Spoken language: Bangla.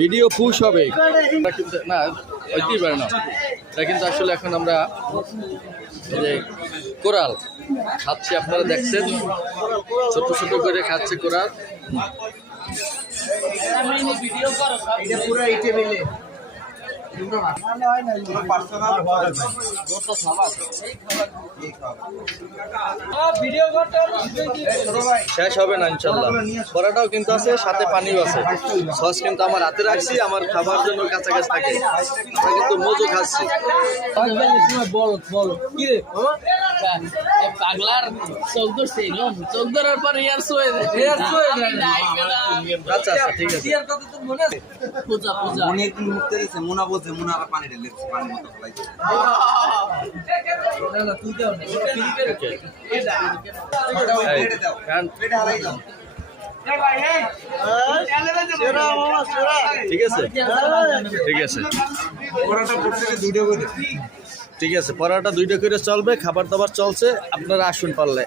ভিডিও পুশ হবে কিন্তু না, হইতেই পারে না। এটা কিন্তু আসলে এখন আমরা এই যে কোরাল খাচ্ছি, আপনারা দেখছেন ছোট ছোট করে খাচ্ছে কোরাল। শেষ হবে না ইনশাল্লাহ। পরাটাও কিন্তু আছে, সাথে পানিও আছে। সস কিন্তু আমার হাতে রাখছি, আমার খাবার জন্য কাছাকাছি থাকে। আমরা কিন্তু মজু খাচ্ছি। পাগলার চোখ ধরছে, চোখ ধরার পর ইয়ার আচ্ছা আচ্ছা ঠিক আছে। পূজা পূজা মনে একটু মুক্ত দিয়েছে, মুনা বলছে, মুনা আর পানি ঢেলেছে, পানি মতো ফেলাইছে। ঠিক আছে ঠিক আছে ঠিক আছে, পরাটা 2টা করে চলবে, খাবার দাবার চলছে, আপনারা আসুন পারলে।